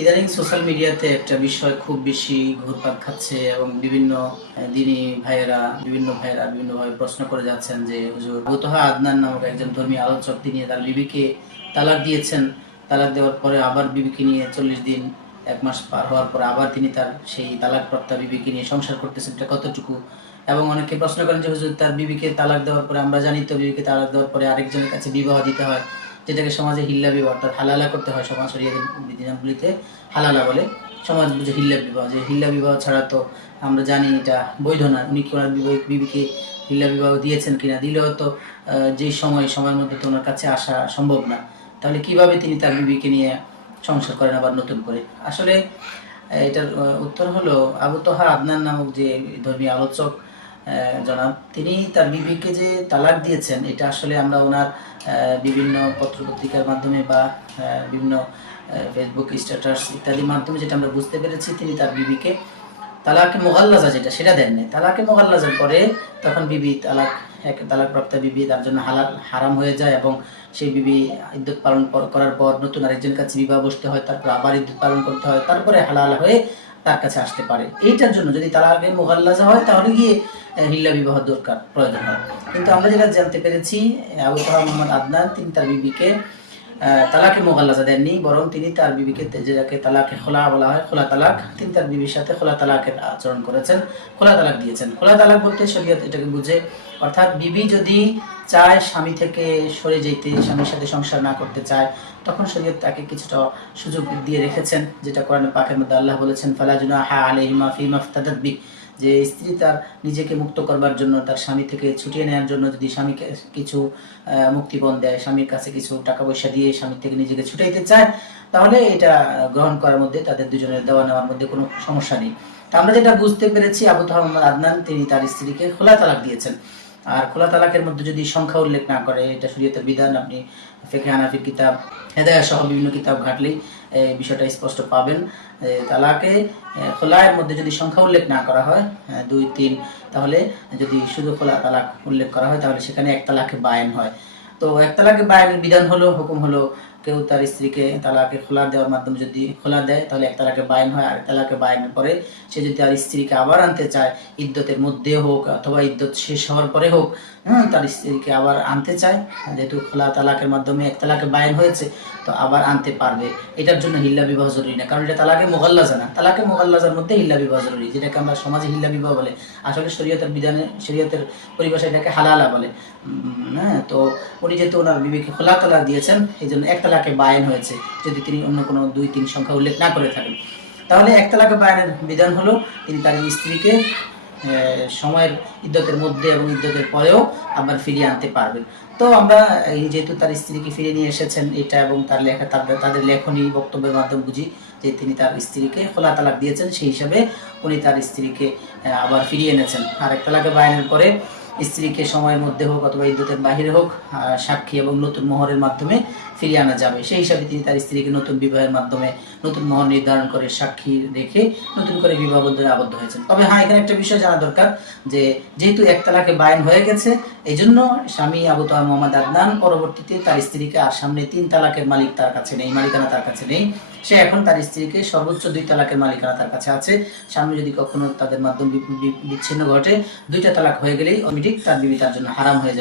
ইদানিং সোশ্যাল মিডিয়াতে একটা বিষয় খুব বেশি ঘুরপাক খাচ্ছে এবং বিভিন্ন দিনী ভাইয়েরা বিভিন্নভাবে প্রশ্ন করে যাচ্ছেন যে হুজুর আবু আদনান নামক একজন ধর্মীয় আলোচক তিনি তার বিবিকে তালাক দিয়েছেন। তালাক দেওয়ার পরে আবার বিবিকে নিয়ে 40 দিন 1 মাস পার হওয়ার পর আবার তিনি তার সেই তালাকপ্রাপ্ত বিবিকে নিয়ে সংসার করতেছেন, এটা কতটুকু? এবং অনেকে প্রশ্ন করেন যে হুজুর তার বিবিকে তালাক দেওয়ার পরে, আমরা জানি তো বিবিকে তালাক দেওয়ার পরে আরেকজনের কাছে বিবাহ দিতে হয়, যেটাকে সমাজে হিল্লা বিবাহ অর্থাৎ হালালা করতে হয়। সমাজ শরীয়তের বিধিনিয়মগুলিতে হালালা বলে, সমাজ বুঝে হিল্লা বিবাহ। যে হিল্লা বিবাহ ছাড়া তো আমরা জানি এটা বৈধ না। উনি কি ওনার বিবিকে হিল্লা বিবাহ দিয়েছেন কিনা, দিলেও তো যে সময়ের মধ্যে তো ওনার কাছে আসা সম্ভব না। তাহলে কিভাবে তিনি তার বিবিকে নিয়ে সংসার করেন আবার নতুন করে? আসলে এটার উত্তর হলো, আবু আদনান নামক যে ধর্মীয় আলোচক জনাব, তিনি তার বিবিকে যে তালাক দিয়েছেন, এটা আসলে আমরা ওনার বিভিন্ন পত্রপত্রিকার মাধ্যমে বা বিভিন্ন ফেসবুক স্ট্যাটাস ইত্যাদির মাধ্যমে যেটা আমরা বুঝতে পেরেছি, তিনি তার বিবিকে তালাকে মোগাল্লাজা যেটা দেননি। তালাকে মোগাল্লাজার পরে তখন বিবি তালাকপ্রাপ্ত বিবি তার জন্য হারাম হয়ে যায় এবং সেই বিবি ইদ্যত পালন করার পর নতুন আরেকজনের কাছে বিবাহ বসতে হয়, তারপর আবার ইদ্যত পালন করতে হয়, তারপরে হালাল হয়ে তার কাছে আসতে পারে। এইটার জন্য যদি তালাকে মোগাল্লাজা হয় তাহলে গিয়ে হিল্লা বিবাহ প্রয়োজন হয়। কিন্তু আমরা যেটা জানতে পেরেছি, আবু মোহাম্মদ আদনান তিনি তার বিবিকে তালাকে মোগাল্লাজা দেননি, বরং তিনি তার বিবিকে, যেটাকে তালাকে খোলা বলা হয়, খোলা তালাক, তিনি তার বিবির সাথে খোলা তালাকের আচরণ করেছেন, খোলা তালাক দিয়েছেন। খোলা তালাক বলতে শরীয়ত এটাকে বুঝে, অর্থাৎ বিবি যদি চায় স্বামী থেকে সরে যেতে, স্বামীর সাথে সংসার না করতে চায়, তখন শরীয়ত তাকে কিছুটা সুযোগ দিয়ে রেখেছেন, যেটা কোরআন পাকের মধ্যে আল্লাহ বলেছেন, ফালা জুনাহা আলাইহিমা ফিমা ইফতাদাত বি, যে স্ত্রী তার নিজেকে মুক্ত করবার জন্য, তার স্বামী থেকে ছুটিয়ে নেওয়ার জন্য যদি স্বামীকে কিছু মুক্তিপণ দেয়, স্বামীর কাছে কিছু টাকা পয়সা দিয়ে স্বামী থেকে নিজেকে ছুটাইতে চায়, তাহলে এটা গ্রহণ করার মধ্যে, তাদের দুজনের দেওয়া নেওয়ার মধ্যে কোনো সমস্যা নেই। তা আমরা যেটা বুঝতে পেরেছি, আবু মোহাম্মদ আদনান তিনি তার স্ত্রীকে খোলা তালাক দিয়েছেন। আর খোলা তালাকের মধ্যে যদি সংখ্যা উল্লেখ না করে, এটা শরীয়তের বিধান, আপনি ফিকহে হানাফির কিতাব, হেদায়াত সহ বিভিন্ন কিতাব ঘাটলেই এই বিষয়টা স্পষ্ট পাবেন। তালাকে খোলায়ের মধ্যে যদি সংখ্যা উল্লেখ না করা হয় 2 3, তাহলে যদি শুধু খোলা তালাক উল্লেখ করা হয় তাহলে সেখানে এক তালাকে বায়েন হয়। তো এক তালাকে বায়েনের বিধান হলো, হুকুম হলো, কেউ তার স্ত্রীকে তালাকে খোলা দেওয়ার মাধ্যমে যদি খোলা দেয় তাহলে এক তালাকে বায়েন হয়। আর এক তালাকে বায়েনের পরে সে যদি তার স্ত্রীকে আবার আনতে চায়, ইদ্যতের মধ্যে হোক অথবা ইদ্যত শেষ হওয়ার পরে হোক, তার স্ত্রীকে আবার আনতে চায়, যেহেতু খোলা তালাকের মাধ্যমে এক তালাকে বায়েন হয়েছে, তো আবার আনতে পারবে। এটার জন্য হিল্লা বিবাহ জরুরি না, কারণ এটা তালাকে মোগাল্লাজা না। তালাকে মোগাল্লাজার মধ্যে হিল্লা বিবাহ জরুরি, যেটাকে আমরা সমাজে হিল্লা বিবাহ বলে। আসলে শরীয়তের বিধানে, শরীয়তের পরিভাষায় এটাকে হালালা বলে। তো উনি যেহেতু ওনার বিবিকে খোলা তালাক দিয়েছেন, এই জন্য এক তালাকে বায়েন হয়েছে, যদি তিনি অন্য কোনো 2 3 সংখ্যা উল্লেখ না করে থাকেন। তাহলে এক তালাকে বায়েনের বিধান হলো, তিনি তার স্ত্রীকে সময়ের ইদ্যতের মধ্যে এবং ইদ্যতের পরেও আবার ফিরিয়ে আনতে পারবেন। তো আমরা যেহেতু তার স্ত্রীকে ফিরিয়ে নিয়ে এসেছেন, এটা এবং তার লেখা, তাদের লেখনী বক্তব্যের মাধ্যমে বুঝি যে তিনি তার স্ত্রীকে খোলা তালাক দিয়েছেন, সেই হিসাবে উনি তার স্ত্রীকে আবার ফিরিয়ে এনেছেন। আর এক তালাকে বায়ানের পরে স্ত্রীকে সময়ের মধ্যে হোক অথবা ইদ্যতের বাহিরে হোক সাক্ষী এবং নতুন মোহরের মাধ্যমে ফিরিয়ে আনা যাবে। সেই হিসাবে তিনি তার স্ত্রীকে নতুন বিবাহের মাধ্যমে নতুন মোহর নির্ধারণ করে সাক্ষী রেখে নতুন করে বিবাহ বন্ধনে আবদ্ধ হয়েছেন। তবে হ্যাঁ, এখানে একটা বিষয় জানা দরকার, যে যেহেতু এক তালাকে বায়েন হয়ে গেছে, এই জন্য স্বামী আবু মোহাম্মদ আদনান পরবর্তীতে তার স্ত্রীকে আর সামনে 3 তালাকের মালিক তার কাছে নেই, মালিকানা তার কাছে নেই। সে এখন তার স্ত্রীকে সর্বোচ্চ 2 তালাকের মালিকানা তার কাছে আছে। সামনে যদি কখনো তাদের মাধ্যমে বিচ্ছিন্ন ঘটে, 2টা তালাক হয়ে গেলেই অটোমেটিক তার বিবি তার জন্য হারাম হয়ে যাবে।